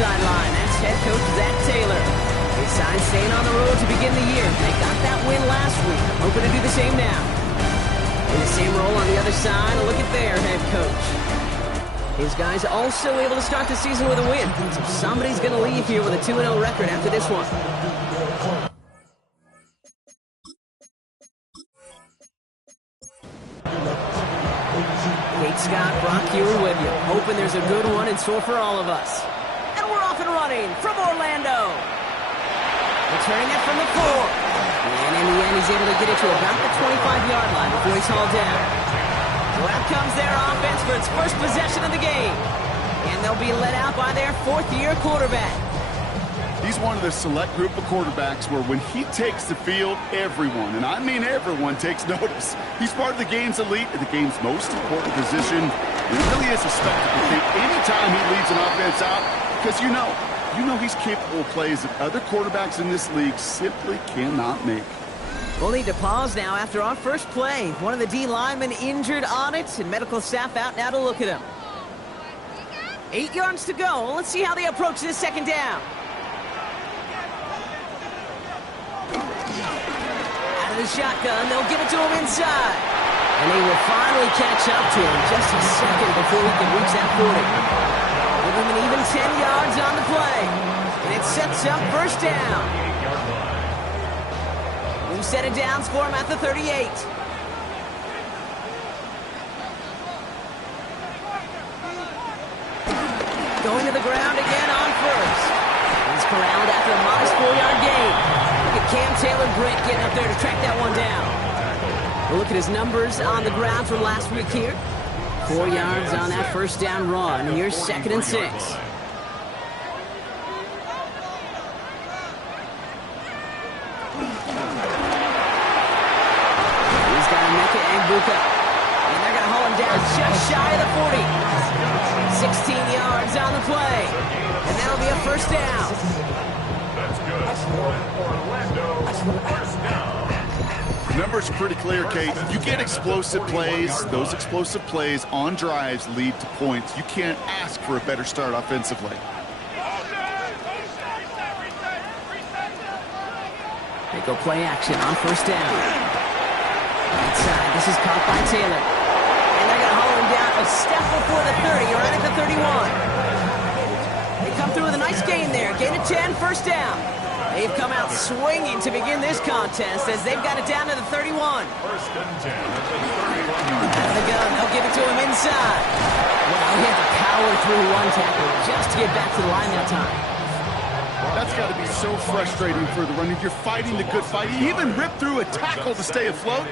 sideline. That's head coach Zach Taylor. They signed staying on the road to begin the year. They got that win last week. Hoping to do the same now. In the same role on the other side, a look at their head coach. His guys also able to start the season with a win. So somebody's going to leave here with a 2-0 record after this one. Kate Scott, Brock Ewan with you. Hoping there's a good one in store for all of us. And we're off and running from Orlando. Returning it from the 4. And in the end, he's able to get it to about the 25-yard line before he's hauled down. So out comes their offense for its first possession of the game. And they'll be led out by their fourth-year quarterback. He's one of the select group of quarterbacks where when he takes the field, everyone, and I mean everyone, takes notice. He's part of the game's elite and the game's most important position. And it really is a spectacle thing anytime he leads an offense out, because you know he's capable of plays that other quarterbacks in this league simply cannot make. We'll need to pause now after our first play. One of the D linemen injured on it, and medical staff out now to look at him. 8 yards to go. Let's see how they approach this second down. Out of the shotgun, they'll give it to him inside. And they will finally catch up to him just a second before he can reach that 40. Give him an even 10 yards on the play. And it sets up first down. We've set it down, score him at the 38. Going to the ground again on first. He's corralled after a modest 4-yard gain. Look at Cam Taylor-Britt getting up there to track that one down. We'll look at his numbers on the ground from last week here. 4 yards on that first down run. Here's 2nd and 6. He's got a Mecca Egbuka. And they're going to haul him down just shy of the 40. 16 yards on the play. And that'll be a first down. That's good for Orlando. First down. The numbers are pretty clear, Kate. You get explosive plays. Those explosive plays on drives lead to points. You can't ask for a better start offensively. They go play action on first down. Outside, this is caught by Taylor. And they're going to haul him down a step before the 30, right at the 31. They come through with a nice gain there. Gain of 10, first down. They've come out swinging to begin this contest as they've got it down to the 31. First and 10 at the 31 Out of the gun, they'll give it to him inside. Well, he had to power through one tackle just to get back to the line that time. That's got to be so frustrating for the runner. You're fighting the good fight. You even rip through a tackle to stay afloat,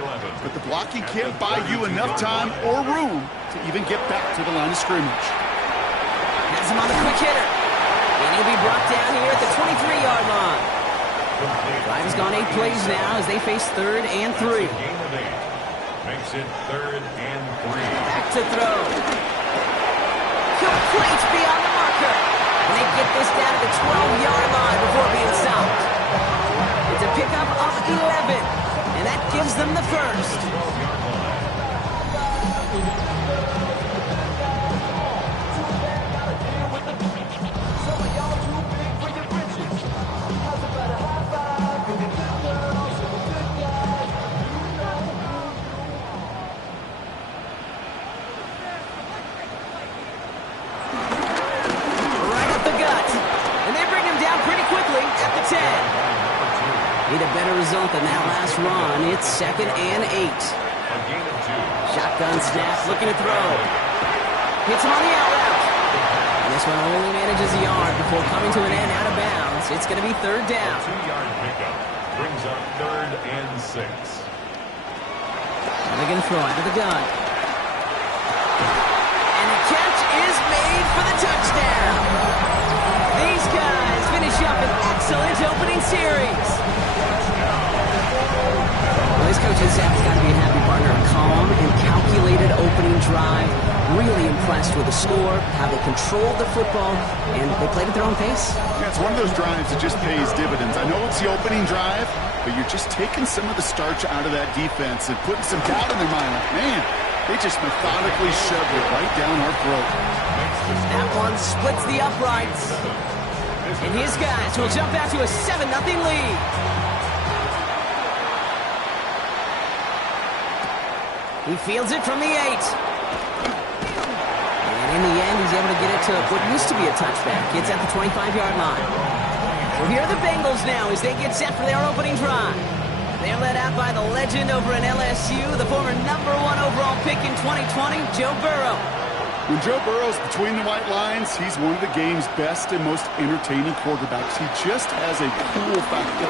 but the blocking can't buy you enough time or room to even get back to the line of scrimmage. Has him on the quick hitter. And he'll be brought down here at the 23-yard line. Drive has gone 8 plays now as they face 3rd and 3. Makes it 3rd and 3. Back to throw. Complete beyond the marker. And they get this down to the 12-yard line before being stopped. It's a pickup of 11. And that gives them the first. Need a better result than that last run. It's 2nd and 8. Shotgun snap, looking to throw. Hits him on the out route. And this one only manages a yard before coming to an end out of bounds. It's going to be 3rd down. 2-yard pickup brings up 3rd and 6. They're going to throw out of the gun. And the catch is made for the touchdown. These guys finish up an excellent opening series. Well, this coaching staff has got to be a happy partner. A calm and calculated opening drive. Really impressed with the score, how they controlled the football, and they played at their own pace. Yeah, it's one of those drives that just pays dividends. I know it's the opening drive, but you're just taking some of the starch out of that defense and putting some doubt in their mind. Like, man, they just methodically shoved it right down our throat. That one splits the uprights. And his guys will jump out to a 7-0 lead. He fields it from the 8. And in the end, he's able to get it to what used to be a touchback. It's at the 25-yard line. So here are the Bengals now as they get set for their opening drive. They're led out by the legend over in LSU, the former #1 overall pick in 2020, Joe Burrow. When Joe Burrow's between the white lines, he's one of the game's best and most entertaining quarterbacks. He just has a cool factor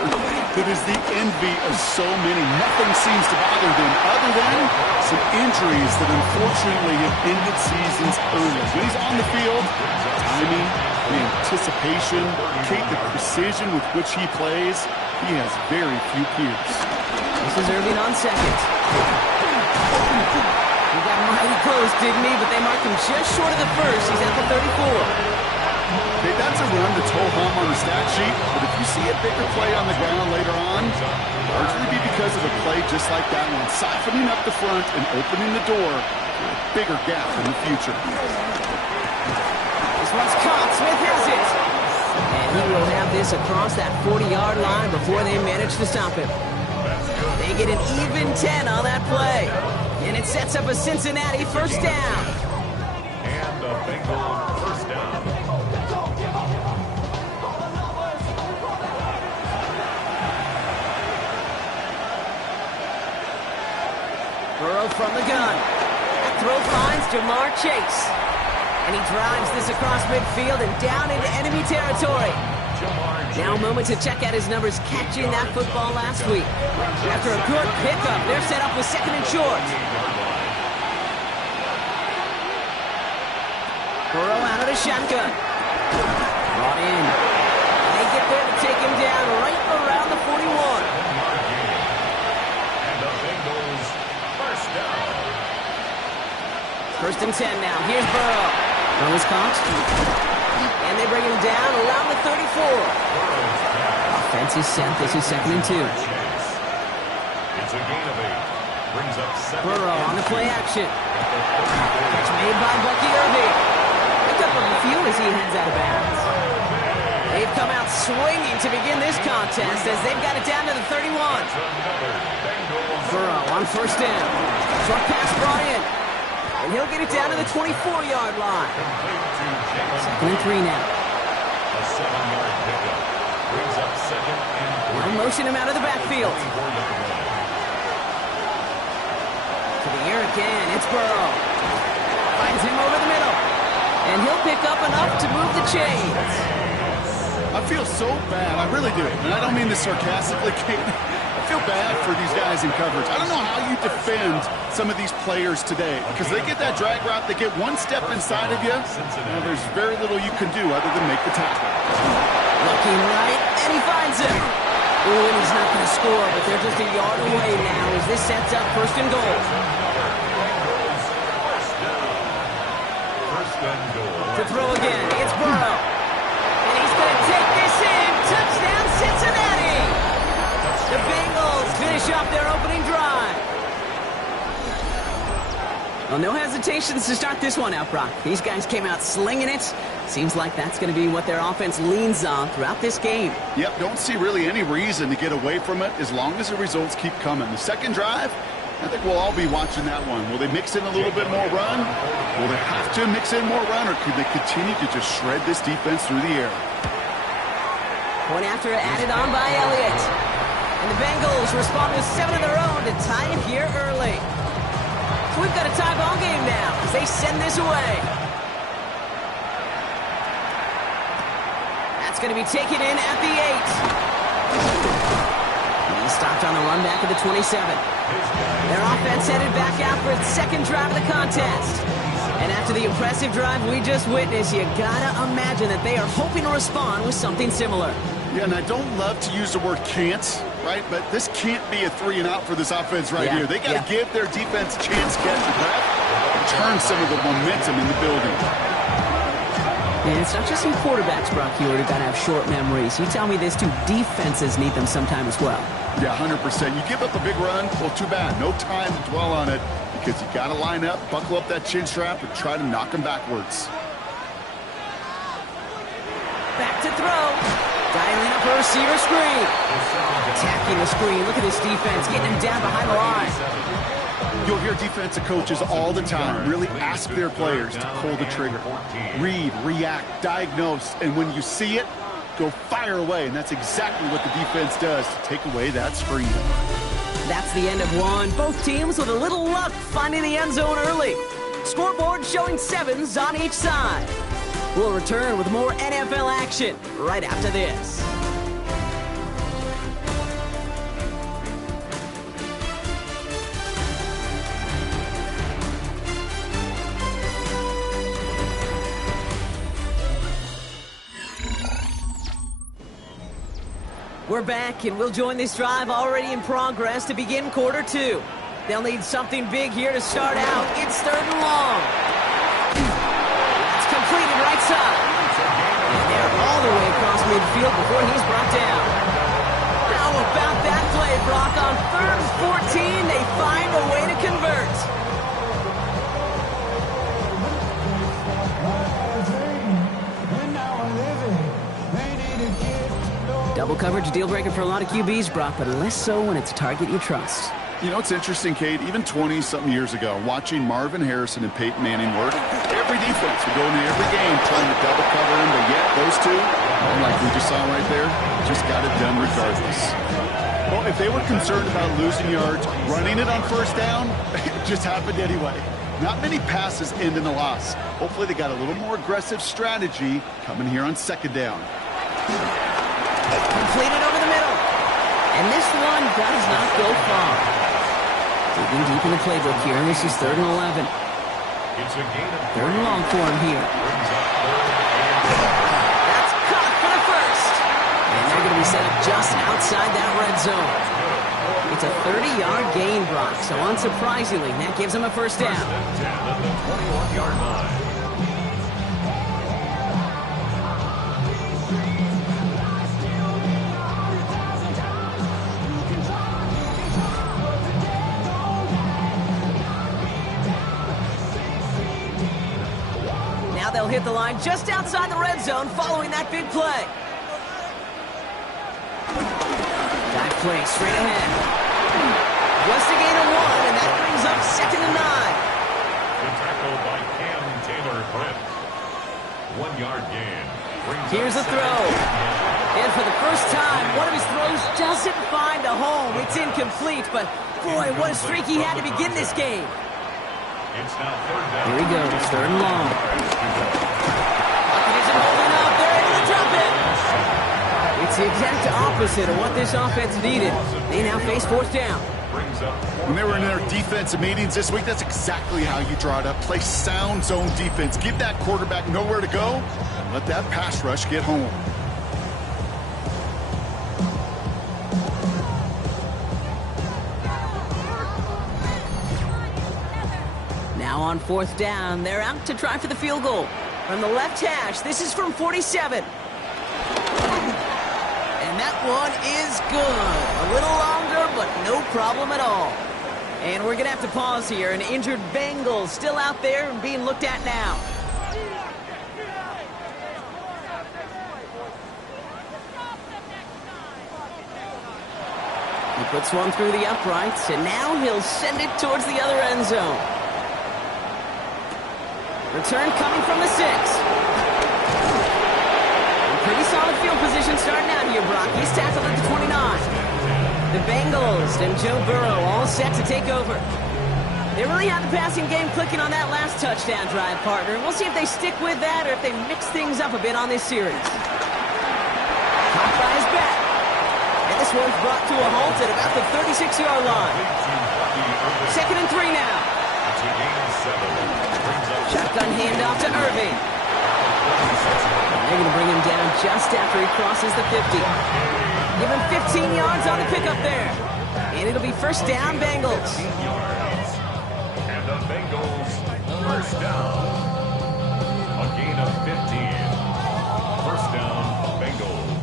that is the envy of so many. Nothing seems to bother them other than some injuries that unfortunately have ended seasons early. When he's on the field, timing, the anticipation, the precision with which he plays, he has very few peers. This is Irving on second. He got mighty close, didn't he? But they marked him just short of the first. He's at the 34. Okay, that's a run that's ho-hum on the stat sheet, but if you see a bigger play on the ground later on, it'll largely be because of a play just like that one, siphoning up the front and opening the door for a bigger gap in the future. This one's caught. Smith has it. And he will have this across that 40-yard line before they manage to stop him. They get an even 10 on that play. And it sets up a Cincinnati first down. And the Bengals first down. Burrow from the gun. That throw finds Jamar Chase. And he drives this across midfield and down into enemy territory. Now a moment to check out his numbers catching that football last week. After a good pickup, they're set up with second and short. Burrow out of the shotgun. Brought in. They get there to take him down right around the 41. And the Bengals first down. First and 10 now. Here's Burrow. Burrow is caught. And they bring him down around the 34. Offense is set. This is second and 2. It's a gain of 8. Brings up second. Burrow on the play action. Catch made by Bucky Irving. Pick up a few as he heads out of bounds. They've come out swinging to begin this contest as they've got it down to the 31. Burrow on first down. Short pass brought in. And he'll get it down to the 24-yard line. Second and 3 now. A 7-yard pickup. Brings up second and 3. They'll motion him out of the backfield. To the air again. It's Burrow. Finds him over the middle. And he'll pick up enough to move the chains. I feel so bad. I really do. And I don't mean this sarcastically, Kate. I feel bad for these guys in coverage. I don't know how you defend some of these players today because they get that drag route, they get one step inside of you, and there's very little you can do other than make the tackle. Looking right, and he finds him. Ooh, and he's not going to score, but they're just a yard away now as this sets up first and goal. To throw again, it's Burrow. And he's going to take this in. Touchdown, Cincinnati! The Bengals finish off their opening drive. Well, no hesitations to start this one out, Brock. These guys came out slinging it. Seems like that's going to be what their offense leans on throughout this game. Yep, don't see really any reason to get away from it as long as the results keep coming. The second drive, I think we'll all be watching that one. Will they mix in a little bit more run? Will they have to mix in more run, or could they continue to just shred this defense through the air? Point after added on by Elliott. And the Bengals respond with 7 of their own to tie it here early. So we've got a tie ball game now as they send this away. That's going to be taken in at the 8. He's stopped on the run back at the 27. Their offense headed back out for its second drive of the contest. And after the impressive drive we just witnessed, you gotta imagine that they are hoping to respond with something similar. Yeah, and I don't love to use the word can't, right? But this can't be a 3 and out for this offense right here. They got to give their defense a chance to catch the breath and turn some of the momentum in the building. And it's not just some quarterbacks, Brock Hewitt, who got to have short memories. You tell me this too, defenses need them sometime as well. Yeah, 100%. You give up a big run, well, too bad. No time to dwell on it because you got to line up, buckle up that chin strap, and try to knock them backwards. throw. Dialing up a receiver screen. Attacking the screen. Look at this defense, getting him down behind the line. You'll hear defensive coaches all the time really ask their players to pull the trigger. Read, react, diagnose, and when you see it, go fire away. And that's exactly what the defense does to take away that screen. That's the end of one. Both teams with a little luck finding the end zone early. Scoreboard showing 7s on each side. We'll return with more NFL action right after this. We're back, and we'll join this drive already in progress to begin quarter 2. They'll need something big here to start out. It's 3rd and long. That's completed right side. And they're all the way across midfield before he's brought down. How about that play, Brock? On 3rd and 14, they find a way to convert. Double coverage deal breaker for a lot of QBs, Brock, but less so when it's a target you trust. You know, it's interesting, Kate, even 20-something years ago, watching Marvin Harrison and Peyton Manning work, every defense would go into every game trying to double cover him, but yet those two, like we just saw right there, just got it done regardless. Well, if they were concerned about losing yards, running it on 1st down, it just happened anyway. Not many passes end in a loss. Hopefully they got a little more aggressive strategy coming here on 2nd down. Completed over the middle. And this one does not go far. Digging deep in the playbook here, and this is 3rd and 11. It's a gain of 3rd and long for him here. That's caught for the 1st. And they're going to be set up just outside that red zone. It's a 30-yard gain, Brock, so unsurprisingly, that gives them a 1st down. 10 at the 21-yard line. They'll hit the line just outside the red zone following that big play. Dive play straight ahead. Just a gain of 1, and that brings up 2nd and 9. The tackle by Cam Taylor-Britt. 1-yard gain. Here's a throw. And for the first time, one of his throws doesn't find a home. It's incomplete, but boy, what a streak he had to begin this game. It's now 3rd down. Here he goes, 3rd and long. Bucket isn't holding up. They're able to drop it. It's the exact opposite of what this offense needed. They now face 4th down. When they were in their defensive meetings this week, that's exactly how you draw it up. Play sound zone defense. Give that quarterback nowhere to go, and let that pass rush get home. Now on 4th down, they're out to try for the field goal. From the left hash, this is from 47. And that one is good. A little longer, but no problem at all. And we're going to have to pause here. An injured Bengals still out there and being looked at now. He puts one through the uprights, and now he'll send it towards the other end zone. Return coming from the 6. Pretty solid field position starting out here, Brock. He's tackled at the 29. The Bengals and Joe Burrow all set to take over. They really have the passing game clicking on that last touchdown drive, partner. We'll see if they stick with that or if they mix things up a bit on this series. Caught by his back. And this one's brought to a halt at about the 36-yard line. 2nd and 3 now. Shotgun handoff to Irving. They're going to bring him down just after he crosses the 50. Give him 15 yards on the pickup there. And it'll be 1st down, Bengals. And the Bengals, 1st down. A gain of 15. 1st down, Bengals.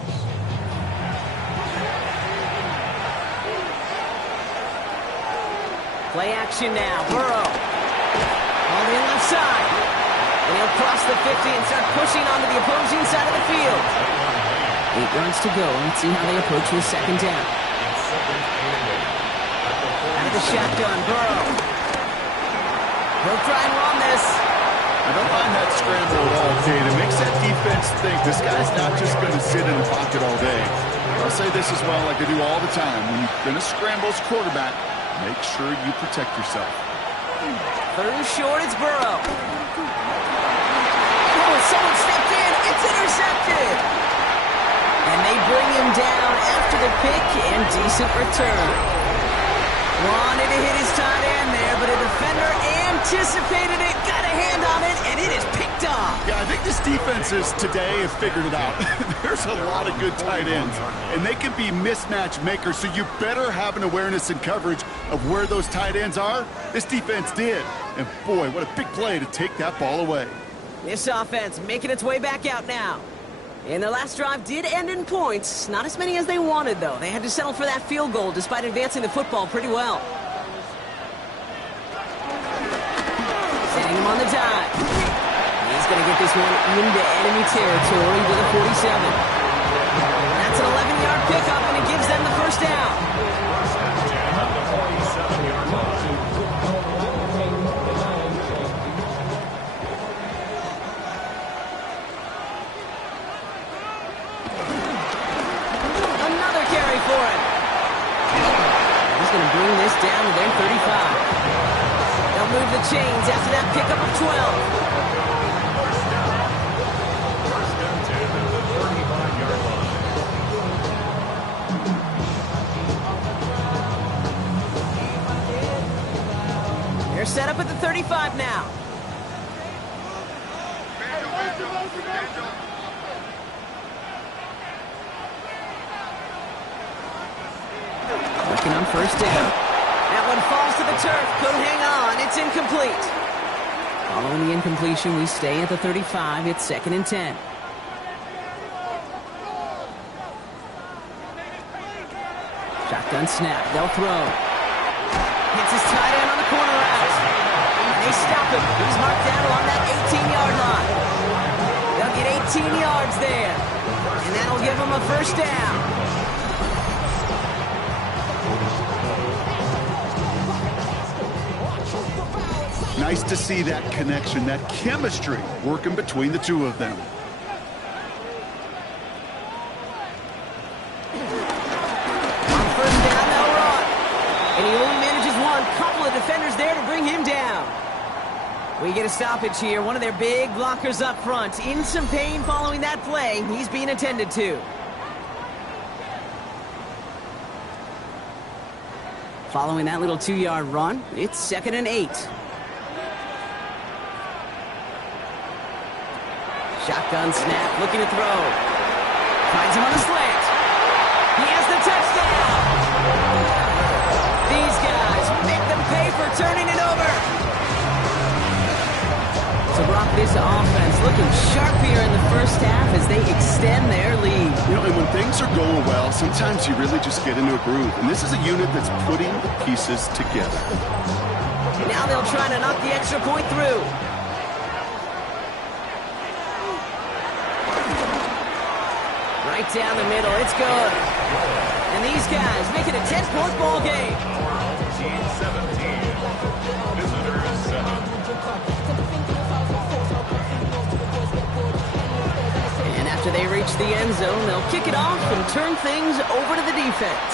Play action now. Burrow. On the left side. And he'll cross the 50 and start pushing onto the opposing side of the field. 8 runs to go. Let's see how they approach this second down. Out of the shotgun, Burrow. He'll try and run this. I don't mind that scramble at all, Kate. It makes that defense think this guy's not just going to sit in the pocket all day. I'll say this as well, like I do all the time. When you're going to scramble as quarterback, make sure you protect yourself. Third and short, it's Burrow. Oh, someone stepped in. It's intercepted. And they bring him down after the pick and decent return. Wanted to hit his tight end there, but a defender anticipated it, got a hand on it, and it is picked off. Yeah, I think this defenses today have figured it out. There's a lot of good tight ends, and they can be mismatch makers, so you better have an awareness and coverage of where those tight ends are. This defense did, and boy, what a big play to take that ball away. This offense making its way back out now. And their last drive did end in points. Not as many as they wanted, though. They had to settle for that field goal despite advancing the football pretty well. Setting him on the dive. He's going to get this one into enemy territory with a 47. That's an 11-yard pickup, and it gives them the first down. Bring this down to their 35. They'll move the chains after that pickup of 12. They're set up at the 35 now. On first down. That one falls to the turf. Couldn't hang on. It's incomplete. Following the incompletion, we stay at the 35. It's 2nd and 10. Shotgun snap. They'll throw. Hits his tight end on the corner route. They stop him. He's marked down along that 18-yard line. They'll get 18 yards there. And that'll give them a first down. Nice to see that connection, that chemistry working between the two of them. On first down, they'll run. And he only manages one. Couple of defenders there to bring him down. We get a stoppage here. One of their big blockers up front. In some pain following that play. He's being attended to. Following that little 2-yard run, it's 2nd and 8. Shotgun snap, looking to throw. Finds him on the slant. He has the touchdown. These guys make them pay for turning it over. So Brock, this offense looking sharp here in the first half as they extend their lead. You know, and when things are going well, sometimes you really just get into a groove. And this is a unit that's putting the pieces together. Now they'll try to knock the extra point through. Right down the middle, it's good. And these guys make it a 10-point ball game. 17. Visitors 7. And after they reach the end zone, they'll kick it off and turn things over to the defense.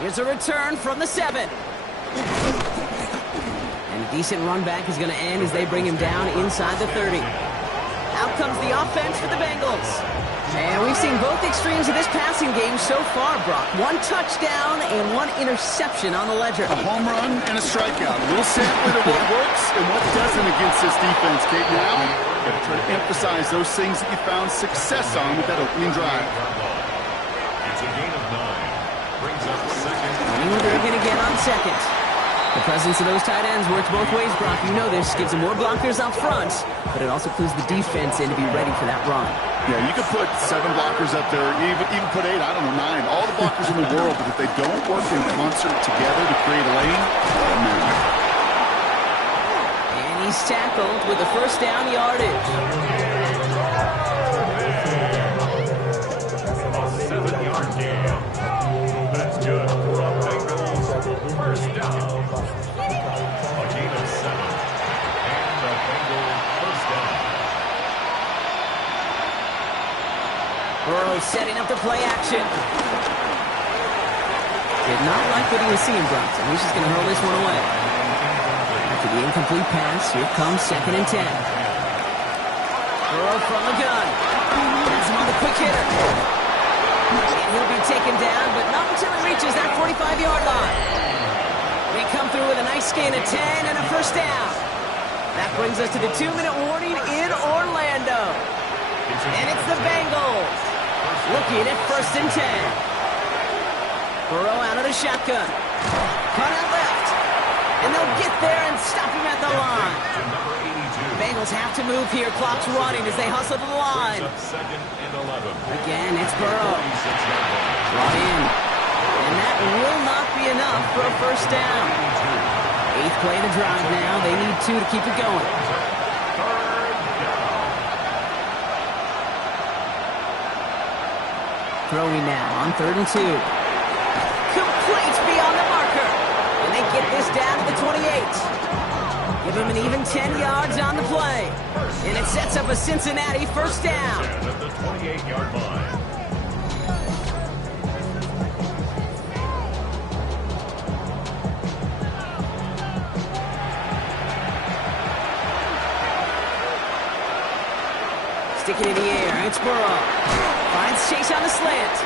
Here's a return from the 7. And a decent run back is going to end as they bring him down inside the 30. Out comes the offense for the Bengals. And we've seen both extremes of this passing game so far, Brock. One touchdown and one interception on the ledger. A home run and a strikeout. A little sampling of what works and what doesn't against this defense, Kate. Now, got to try to emphasize those things that you found success on with that opening drive. It's a gain of 9. Brings up 2nd. Who they're going to get on second. The presence of those tight ends works both ways, Brock. You know this. Gives them more blockers up front, but it also clues the defense in to be ready for that run. Yeah, you could put 7 blockers up there, even put 8, I don't know, 9. All the blockers in the world, but if they don't work in concert together to create a lane, man. And he's tackled with the first down yardage. Burrow setting up the play action. Did not like what he was seeing, Bronson. He's just going to hurl this one away. After the incomplete pass, here comes 2nd and 10. Burrow from the gun. Has him on the quick hitter. And he'll be taken down, but not until he reaches that 45-yard line. They come through with a nice gain of 10 and a first down. That brings us to the 2-minute warning in Orlando. And it's the Bengals looking at 1st and 10. Burrow out of the shotgun. Cut out left. And they'll get there and stop him at the line. Bengals have to move here. Clock's running as they hustle to the line. Again, it's Burrow. Brought in. And that will not be enough for a first down. 8th play of the drive now. They need 2 to keep it going. Throwing now on 3rd and 2. Complete beyond the marker. And they get this down to the 28. Give him an even 10 yards on the play. And it sets up a Cincinnati first down. At the 28-yard line. Sticking in the air, it's Burrow. Finds Chase on the slant.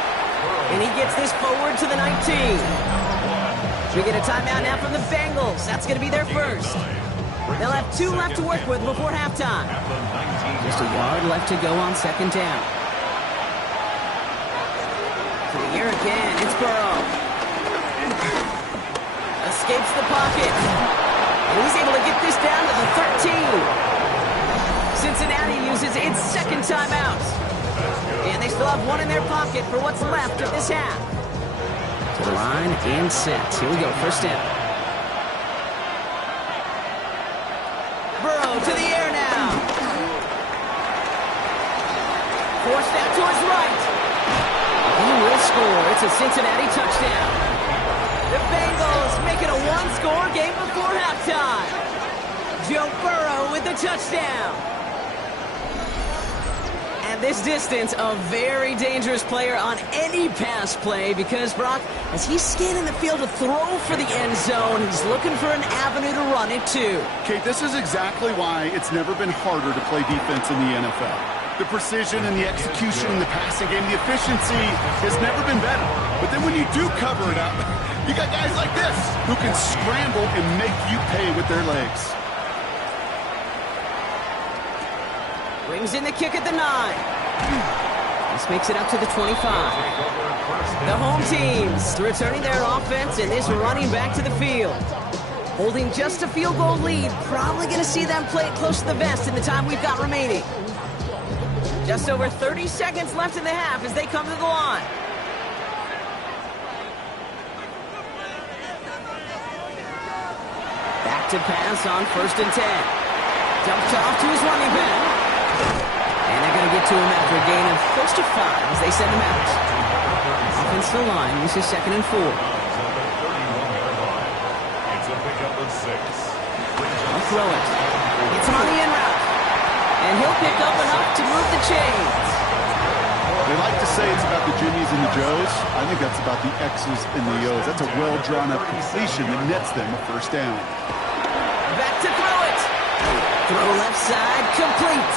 And he gets this forward to the 19. We get a timeout now from the Bengals. That's going to be their first. They'll have 2 left to work with before halftime. Just a yard left to go on 2nd down. To the air again, it's Burrow. Escapes the pocket. And he's able to get this down to the 13. Cincinnati uses its 2nd timeout. And they still have 1 in their pocket for what's left of this half. To the line and set. Here we go, first down. Burrow to the air now. Forced out to his right. He will score. It's a Cincinnati touchdown. The Bengals make it a 1-score game before halftime. Joe Burrow with the touchdown. At this distance, a very dangerous player on any pass play because, Brock, as he's scanning the field to throw for the end zone, he's looking for an avenue to run it too. Kate, this is exactly why it's never been harder to play defense in the NFL. The precision and the execution in the passing game, the efficiency has never been better. But then when you do cover it up, you got guys like this who can scramble and make you pay with their legs. Brings in the kick at the 9. This makes it up to the 25. The home teams returning their offense and this running back to the field. Holding just a field goal lead. Probably going to see them play it close to the vest in the time we've got remaining. Just over 30 seconds left in the half as they come to the line. Back to pass on 1st and 10. Dumps off to his running back. And they're going to get to him after a gain of close to 5 as they send him out. Offensive line uses 2nd and 4. It's a pickup of 6. I'll throw it. Gets him on the in route. And he'll pick up enough to move the chains. They like to say it's about the Jimmies and the Joes. I think that's about the X's and the O's. That's a well-drawn-up completion that nets them a first down. Back to throw it. Throw left side, complete.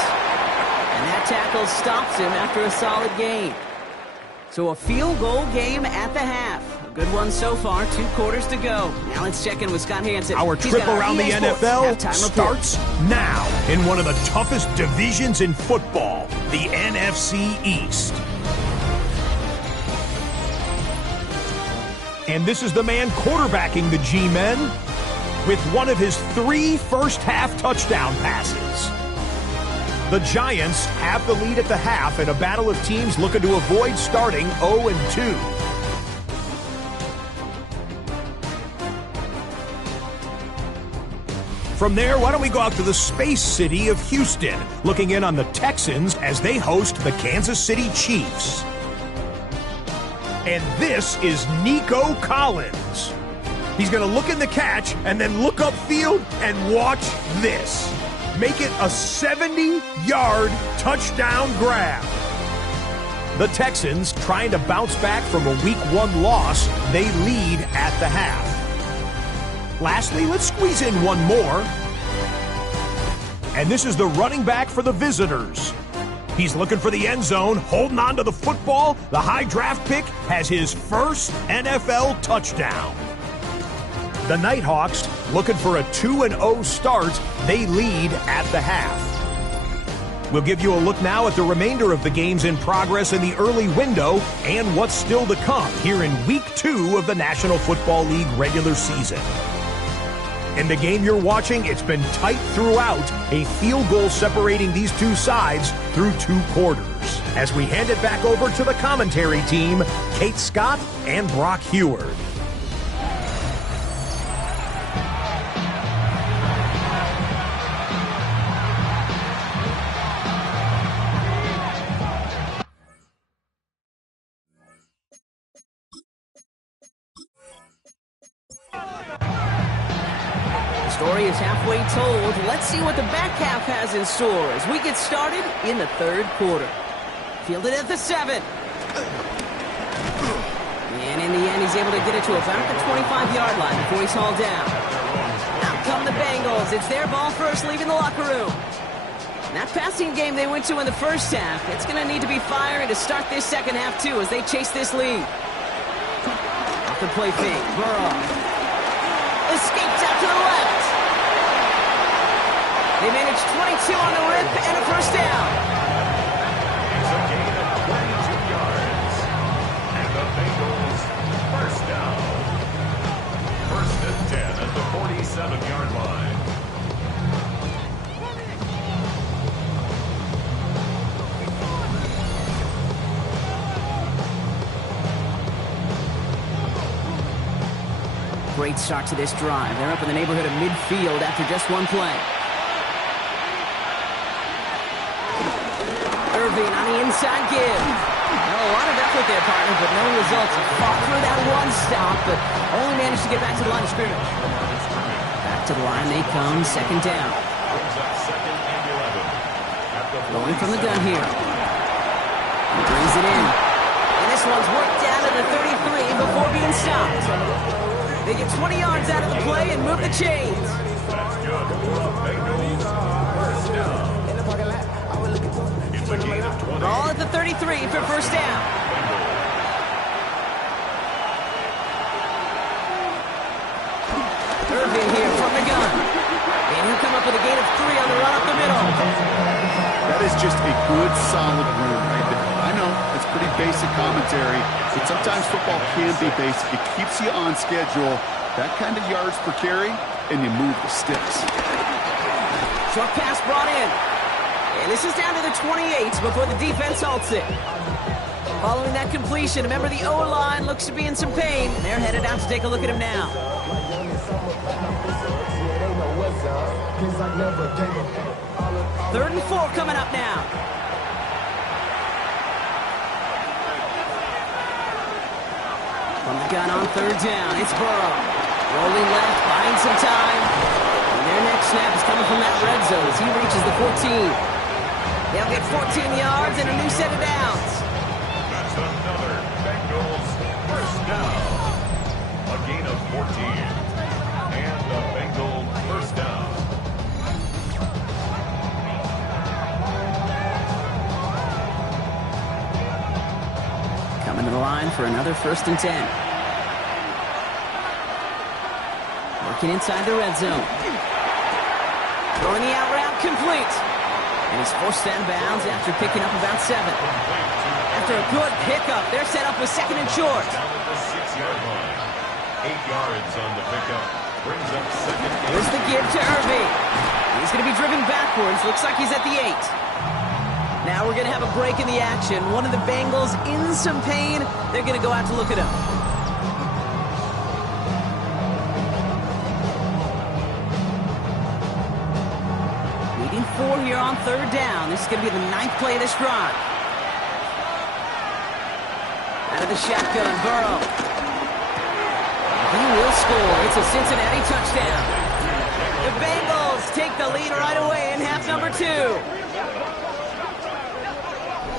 And that tackle stops him after a solid gain. So a field goal game at the half. A good one so far, 2 quarters to go. Now let's check in with Scott Hansen. Our trip around the NFL starts now in one of the toughest divisions in football, the NFC East. And this is the man quarterbacking the G-Men with one of his 3 first-half touchdown passes. The Giants have the lead at the half in a battle of teams looking to avoid starting 0-2. From there, why don't we go out to the space city of Houston, looking in on the Texans as they host the Kansas City Chiefs. And this is Nico Collins. He's going to look in the catch and then look upfield and watch this. Make it a 70-yard touchdown grab. The Texans, trying to bounce back from a Week 1 loss, they lead at the half. Lastly, let's squeeze in one more. And this is the running back for the visitors. He's looking for the end zone, holding on to the football. The high draft pick has his first NFL touchdown. The Nighthawks, looking for a 2-0 start, they lead at the half. We'll give you a look now at the remainder of the games in progress in the early window and what's still to come here in Week 2 of the National Football League regular season. In the game you're watching, it's been tight throughout, a field goal separating these two sides through 2 quarters. As we hand it back over to the commentary team, Kate Scott and Brock Heward. Story is halfway told. Let's see what the back half has in store as we get started in the third quarter. Fielded at the 7. And in the end, he's able to get it to about the 25-yard line before he's hauled down. Out come the Bengals. It's their ball first, leaving the locker room. That passing game they went to in the first half, it's going to need to be firing to start this second half, too, as they chase this lead. Off the play fake, Burrow. Escapes out to the left. They managed 22 on the rip and a first down. It's a gain of 22 yards. And the Bengals first down. First and 10 at the 47-yard line. Great start to this drive. They're up in the neighborhood of midfield after just one play. Irving on the inside give. A lot of effort there, partner, but no results. He fought through that one stop, but only managed to get back to the line of scrimmage. Back to the line they come, second down. Going from the gun here. He brings it in. And this one's worked down to the 33 before being stopped. They get 20 yards out of the play and move the chains. That's good. Bengals first down. It's a gain of 20. All at the 33 for first down. Irving here from the gun. And he'll come up with a gain of 3 on the run up the middle. That is just a good, solid run right there. I know, it's pretty basic commentary, but sometimes football can be basic. It keeps you on schedule, that kind of yards per carry, and you move the sticks. Short pass brought in. And this is down to the 28 before the defense halts it. Following that completion, remember the O-line looks to be in some pain. They're headed out to take a look at him now. 3rd and 4 coming up now. From the gun on 3rd down, it's Burrow. Rolling left, buying some time. And their next snap is coming from that red zone as he reaches the 14. They'll get 14 yards and a new set of downs. That's another Bengals first down. A gain of 14. And the Bengals first down. Coming to the line for another 1st and 10. Working inside the red zone. Throwing the out route complete. And he's forced out of bounds after picking up about 7. After a good pickup, they're set up with 2nd and short. Down at the 6-yard line. 8 yards on the pickup. Brings up 2nd. Here's the give to Irving. He's going to be driven backwards. Looks like he's at the 8. Now we're going to have a break in the action. One of the Bengals in some pain. They're going to go out to look at him. Needing 4 here on 3rd down. This is going to be the 9th play of this drive. Out of the shotgun, Burrow. He will score. It's a Cincinnati touchdown. The Bengals take the lead right away in half number 2.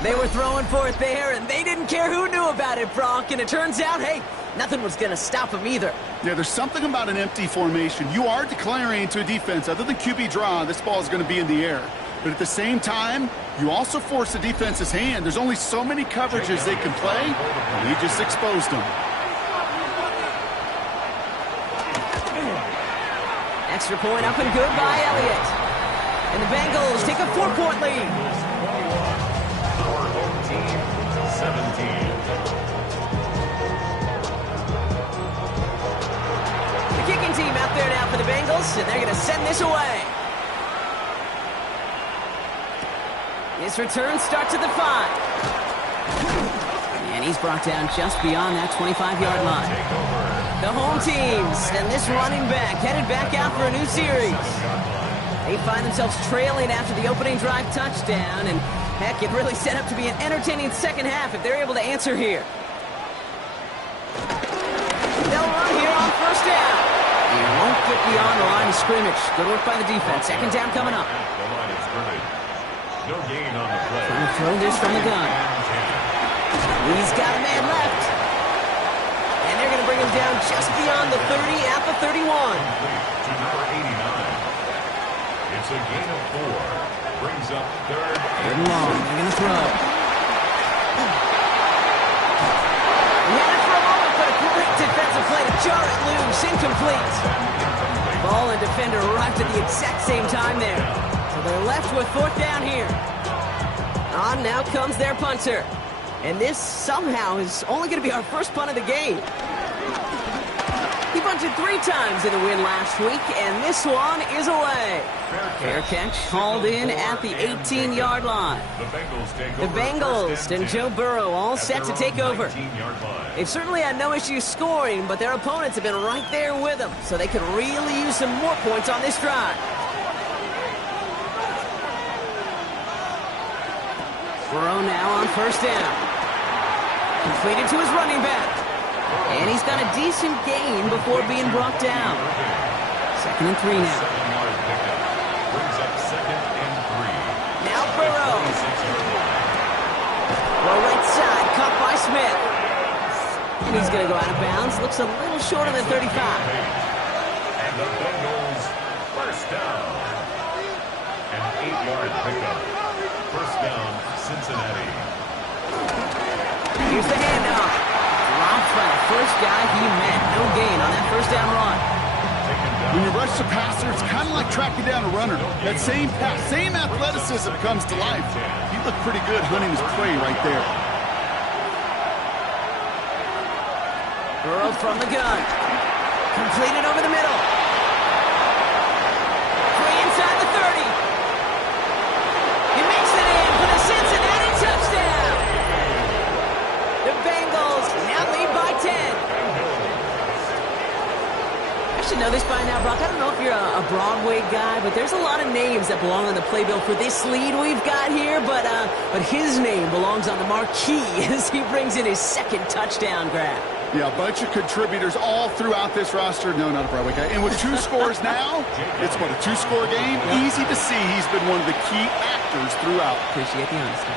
They were throwing for it there, and they didn't care who knew about it, Brock. And it turns out, hey, nothing was going to stop them either. Yeah, there's something about an empty formation. You are declaring to a defense, other than QB draw, this ball is going to be in the air. But at the same time, you also force the defense's hand. There's only so many coverages they can play, and he just exposed them. Extra point up and good by Elliott. And the Bengals take a 4-point lead. Our home team, 17. The kicking team out there now for the Bengals, and they're going to send this away. His return starts at the 5. And he's brought down just beyond that 25-yard line. The home teams and this running back headed back out for a new series. They find themselves trailing after the opening drive touchdown, and heck, it really set up to be an entertaining second half if they're able to answer here. They'll run here on first down. He won't get beyond the line of scrimmage. Good work by the defense. Second down coming up. The line of scrimmage. No gain on the play. Trying to throw this from the gun. He's got a man left. And they're going to bring him down just beyond the 30 at the 31. To number 89. It's a gain of 4. Brings up third Good and long. They're going to throw. He had it for a moment, but a great defensive play to jar it loose. Incomplete. Ball and defender arrived at the exact same time there. So they're left with fourth down here. On now comes their punter. And this somehow is only going to be our first punt of the game. He punted 3 times in the win last week, and this one is away. Fair catch hauled in at the 18-yard line. The Bengals and Joe Burrow all set to take over. They've certainly had no issues scoring, but their opponents have been right there with them, so they could really use some more points on this drive. Burrow now on first down. Completed to his running back. And he's got a decent gain before being brought down. 2nd and 3 now. Brings up 2nd and 3. Now Burrow. Well, right side, caught by Smith. And he's going to go out of bounds. Looks a little shorter than 35. And the Bengals first down. An 8-yard pickup. First down, Cincinnati. Here's the handoff. Dropped by the first guy he met. No gain on that first down run. When you rush the passer, it's kind of like tracking down a runner. That same athleticism comes to life. He looked pretty good hunting his prey right there. Burrow from the gun. Completed over the middle. Free inside the 30. He makes it in for the Cincinnati touchdown. The Bengals now lead by 10. I should know this by now, Brock. I don't know if you're a Broadway guy, but there's a lot of names that belong on the playbill for this lead we've got here, but his name belongs on the marquee as he brings in his 2nd touchdown grab. Yeah, a bunch of contributors all throughout this roster. No, not a Broadway guy. And with 2 scores now, it's what, a 2-score game? Easy to see he's been one of the key actors throughout. Appreciate the honesty.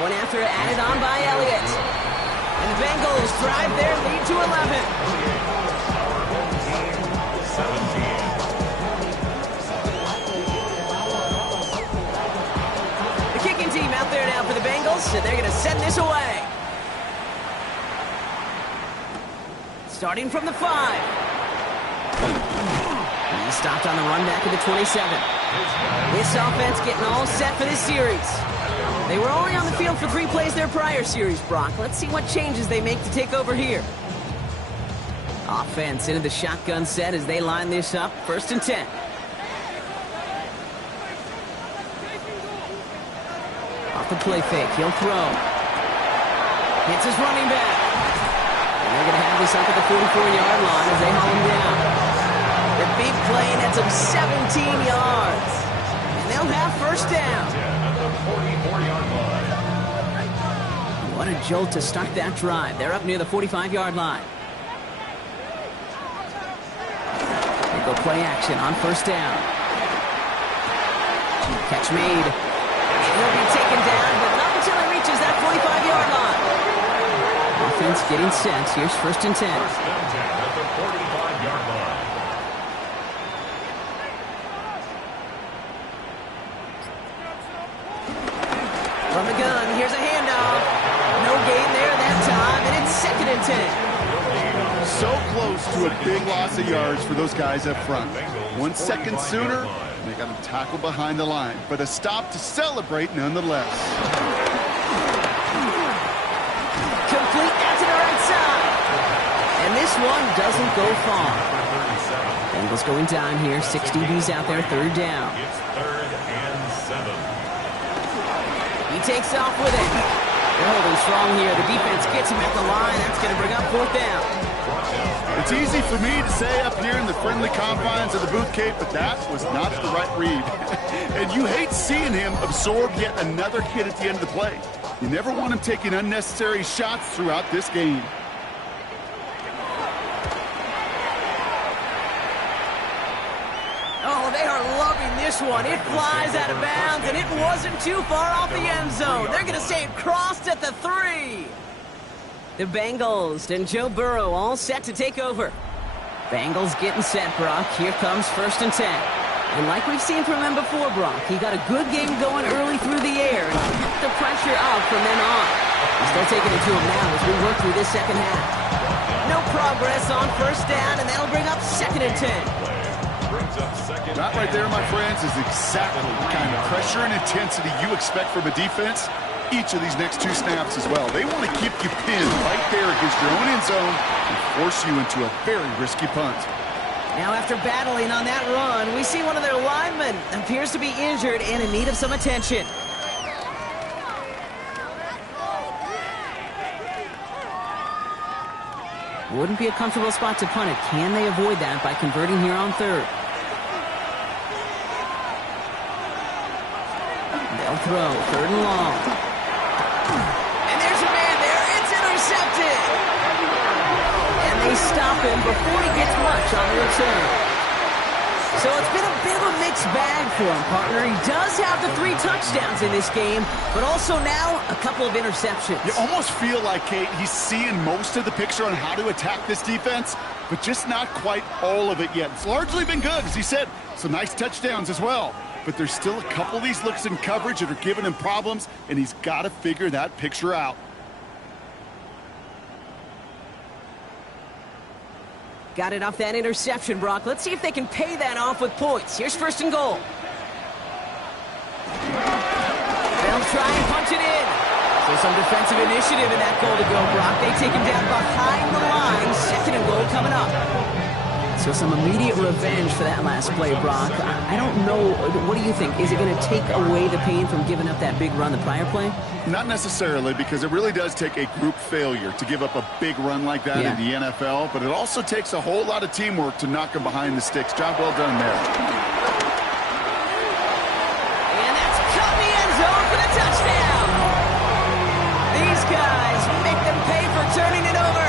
Point after added on by Elliott. And the Bengals drive their lead to 11. The kicking team out there now for the Bengals, and they're going to send this away. Starting from the 5. He stopped on the run back at the 27. This offense getting all set for this series. They were only on the field for 3 plays their prior series, Brock. Let's see what changes they make to take over here. Offense into the shotgun set as they line this up. 1st and 10. Off the play fake, he'll throw. Hits his running back. And they're going to have this up at the 44-yard line as they haul him down. The big play nets him 17 yards. And they'll have first down. What a jolt to start that drive. They're up near the 45-yard line. They go play action on first down. Catch made. He'll be taken down, but not until he reaches that 45-yard line. Offense getting set. Here's 1st and 10. First and 10 at the 45-yard line. From the gun, here's a handoff. No gain there that time, and it's 2nd and 10. So close to a big loss of yards for those guys up front. 1 second sooner, they got him tackled behind the line, but a stop to celebrate nonetheless. Complete out to the right side. And this one doesn't go far. Bengals going down here. 6 DBs out there, 3rd down. It's 3rd and 7. He takes off with it. They're holding strong here. The defense gets him at the line. That's going to bring up 4th down. It's easy for me to say up here in the friendly confines of the booth, Kate, but that was not the right read. And you hate seeing him absorb yet another hit at the end of the play. You never want him taking unnecessary shots throughout this game. Oh, they are loving this one. It flies out of bounds, and it wasn't too far off the end zone. They're going to say it crossed at the 3. The Bengals and Joe Burrow all set to take over. Bengals getting set, Brock. Here comes 1st and 10. And like we've seen from him before, Brock, he got a good game going early through the air and kept the pressure up from then on. He's still taking it to him now as we work through this second half. No progress on 1st down, and that'll bring up 2nd and 10. That right there, my friends, is exactly the kind of pressure and intensity you expect from a defense each of these next 2 snaps as well. They want to keep you pinned right there against your own end zone and force you into a very risky punt. Now after battling on that run, we see one of their linemen appears to be injured and in need of some attention. Wouldn't be a comfortable spot to punt it. Can they avoid that by converting here on 3rd? They'll throw 3rd and long. And there's a man there. It's intercepted. And they stop him before he gets much on the return. So it's been a bit of a mixed bag for him, partner. He does have the 3 touchdowns in this game, but also now a couple of interceptions. You almost feel like, Kate, he's seeing most of the picture on how to attack this defense, but just not quite all of it yet. It's largely been good, as he said. Some nice touchdowns as well. But there's still a couple of these looks in coverage that are giving him problems, and he's got to figure that picture out. Got it off that interception, Brock. Let's see if they can pay that off with points. Here's 1st and goal. They'll try and punch it in. So some defensive initiative in that goal to go, Brock. They take him down behind the line. 2nd and goal coming up. So some immediate revenge for that last play, Brock. I don't know. What do you think? Is it going to take away the pain from giving up that big run the prior play? Not necessarily, because it really does take a group failure to give up a big run like that in the NFL, but it also takes a whole lot of teamwork to knock them behind the sticks. Job well done there. And that's caught in the end zone for the touchdown. These guys make them pay for turning it over.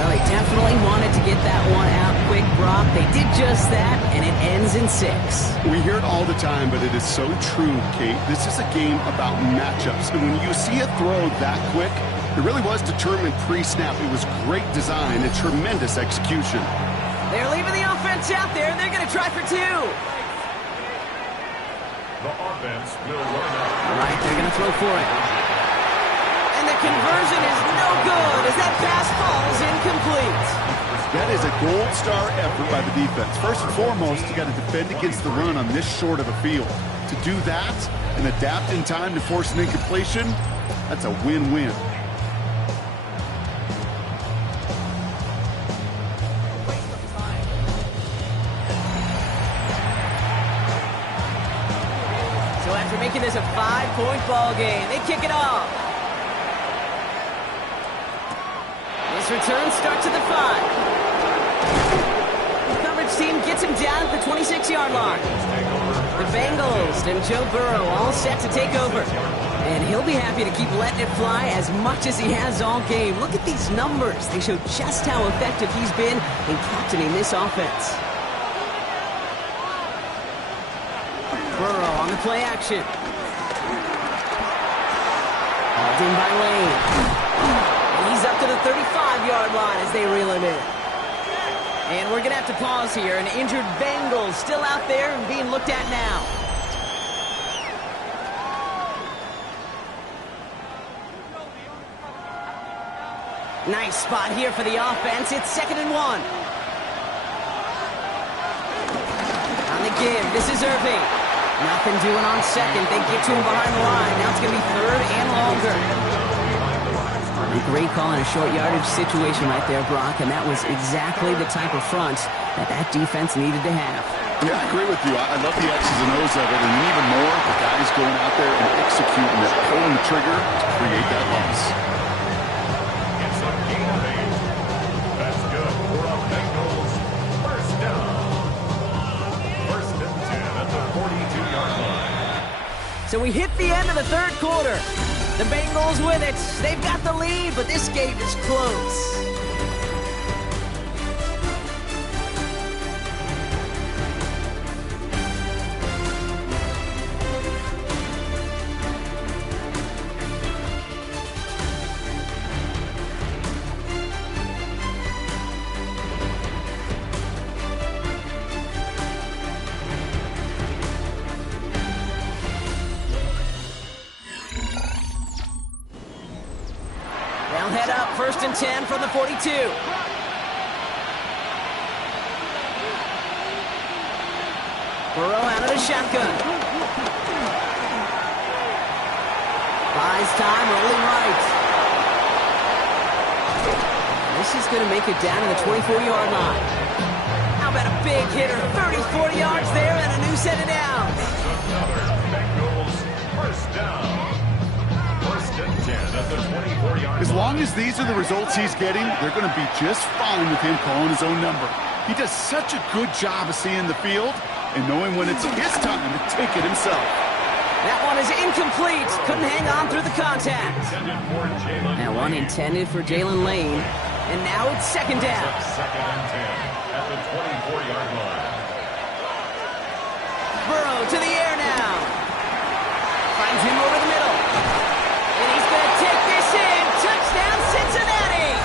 Well, they definitely wanted to get that one out quick, Brock. They did just that, and it ends in 6. We hear it all the time, but it is so true, Kate. This is a game about matchups. And when you see a throw that quick, it really was determined pre-snap. It was great design and tremendous execution. They're leaving the offense out there, and they're going to try for 2. The offense will line up. All right, they're going to throw for it. And the conversion is no good as that pass falls incomplete. That is a gold star effort by the defense. First and foremost, you got to defend against the run on this short of a field. To do that and adapt in time to force an incompletion, that's a win-win. So after making this a 5-point ball game, they kick it off. This return starts at the 5. The coverage team gets him down at the 26-yard line. The Bengals and Joe Burrow all set to take over. And he'll be happy to keep letting it fly as much as he has all game. Look at these numbers. They show just how effective he's been in captaining this offense. Burrow the play action. Hauled in by Lane. And he's up to the 35-yard line as they reel him in. And we're going to have to pause here. An injured Bengals still out there and being looked at now. Nice spot here for the offense. It's 2nd and 1. On the give, this is Irving. Nothing doing on second. They get to him behind the line. Now it's going to be 3rd and longer. A great call in a short yardage situation right there, Brock, and that was exactly the type of front that defense needed to have. Yeah, I agree with you. I love the X's and O's of it, and even more, the guys going out there and executing it, pulling the trigger to create that loss. It's a gain of 8. That's good for a Bengals first down. 1st and 10 at the 42-yard line. So we hit the end of the 3rd quarter. The Bengals with it. They've got the lead, but this game is close. They'll head up 1st and 10 from the 42. Burrow out of the shotgun. Buys time, rolling right. This is going to make it down to the 24-yard line. How about a big hitter? 30, 40 yards there and a new set of downs. Bengals first down. 1st and 10 at the 24-yard line. As long as these are the results he's getting, they're going to be just fine with him calling his own number. He does such a good job of seeing the field and knowing when it's his time to take it himself. That one is incomplete. Couldn't hang on through the contact. That one intended for Jalen Lane. And now it's 2nd down. 2nd and 10 at the 24-yard line. Burrow to the air now. Finds him over the middle. And he's going to take this in. Touchdown, Cincinnati.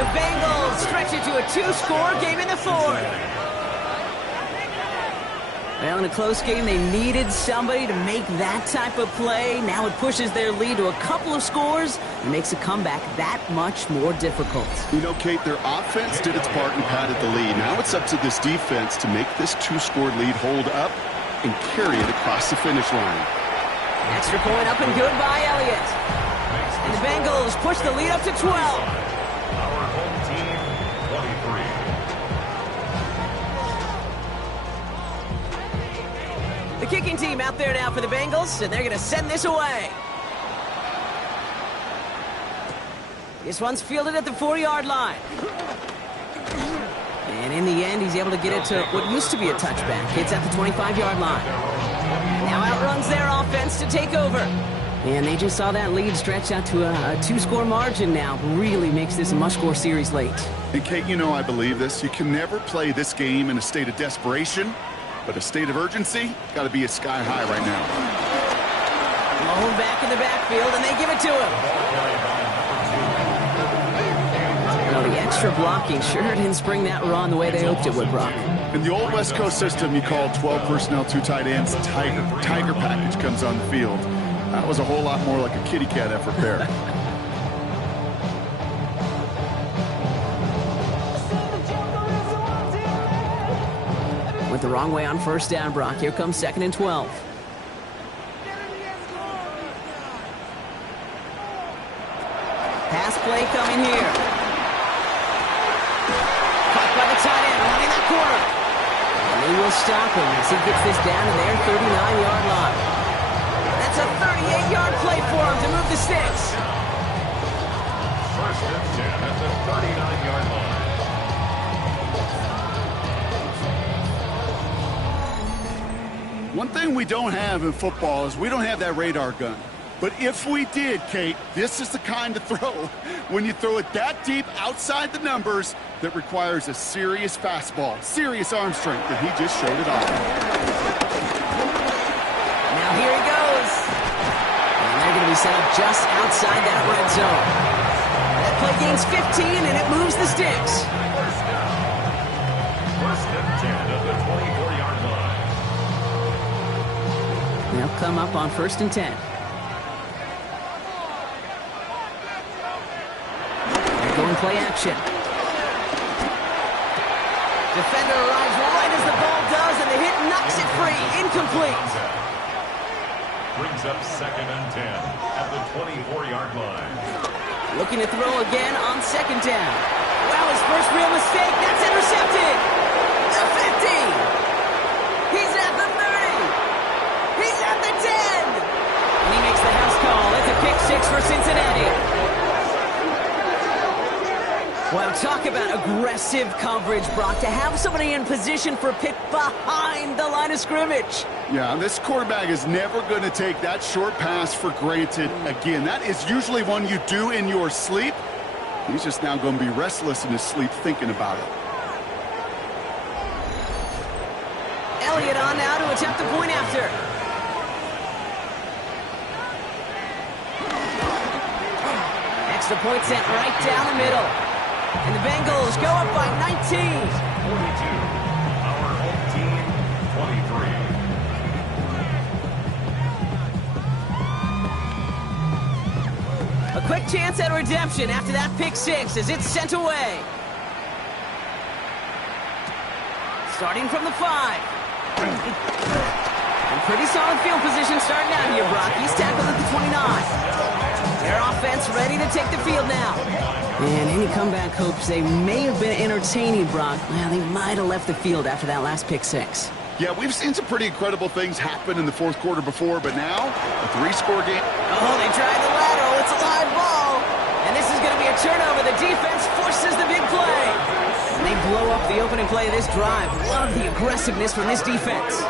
The Bengals stretch it to a 2-score game in the 4th. Well, in a close game, they needed somebody to make that type of play. Now it pushes their lead to a couple of scores and makes a comeback that much more difficult. You know, Kate, their offense did its part and padded the lead. Now it's up to this defense to make this 2-score lead hold up and carry it across the finish line. Extra point up and good by Elliott. And the Bengals push the lead up to 12. Our home team, 23. The kicking team out there now for the Bengals, and they're going to send this away. This one's fielded at the 4-yard line. And in the end, he's able to get it to what used to be a touchback. It's at the 25-yard line. Now outruns their offense to take over. And they just saw that lead stretch out to a 2-score margin now. Really makes this a must-score series late. And, Kate, you know I believe this. You can never play this game in a state of desperation, but a state of urgency got to be a sky high right now. Malone back in the backfield, and they give it to him. Well, the extra blocking sure didn't spring that run the way they hoped it would, Brock. In the old West Coast system, you call 12 personnel, 2 tight ends, Tiger. Tiger package comes on the field. That was a whole lot more like a kitty cat effort there. Went the wrong way on 1st down, Brock. Here comes 2nd and 12. Pass play coming here. Caught by the tight end, running that corner. And they will stop him as he gets this down to their 39-yard line. That's a 38-yard play for him to move the sticks. 1st and 10 at the 39-yard line. One thing we don't have in football is we don't have that radar gun. But if we did, Kate, this is the kind of throw, when you throw it that deep outside the numbers, that requires a serious fastball, serious arm strength, and he just showed it off. Here he goes. And they're going to be set up just outside that red zone. That play gains 15, and it moves the sticks. First down. First and 10 at the 24-yard line. They'll come up on 1st and 10. They're going play action. Defender arrives right as the ball does, and the hit knocks it free. Incomplete. Brings up 2nd and 10 at the 24-yard line. Looking to throw again on 2nd down. Wow, his first real mistake. That's intercepted. The 50. He's at the 30. He's at the 10. And he makes the house call. It's a pick 6 for Cincinnati. Wow, talk about aggressive coverage, Brock. To have somebody in position for a pick behind the line of scrimmage. Yeah, this quarterback is never going to take that short pass for granted again. That is usually one you do in your sleep. He's just now going to be restless in his sleep thinking about it. Elliott on now to attempt the point after. Extra point sent right down the middle. And the Bengals go up by 19. 42. Our home team, 23. A quick chance at redemption after that pick 6 as it's sent away. Starting from the 5. And pretty solid field position starting out here, Brock. He's tackled at the 29. Their offense ready to take the field now. And any comeback hopes they may have been entertaining, Brock. Well, they might have left the field after that last pick 6. Yeah, we've seen some pretty incredible things happen in the 4th quarter before, but now, a 3-score game. Oh, they tried the lateral. It's a live ball. And this is going to be a turnover. The defense forces the big play. And they blow up the opening play of this drive. Love the aggressiveness from this defense.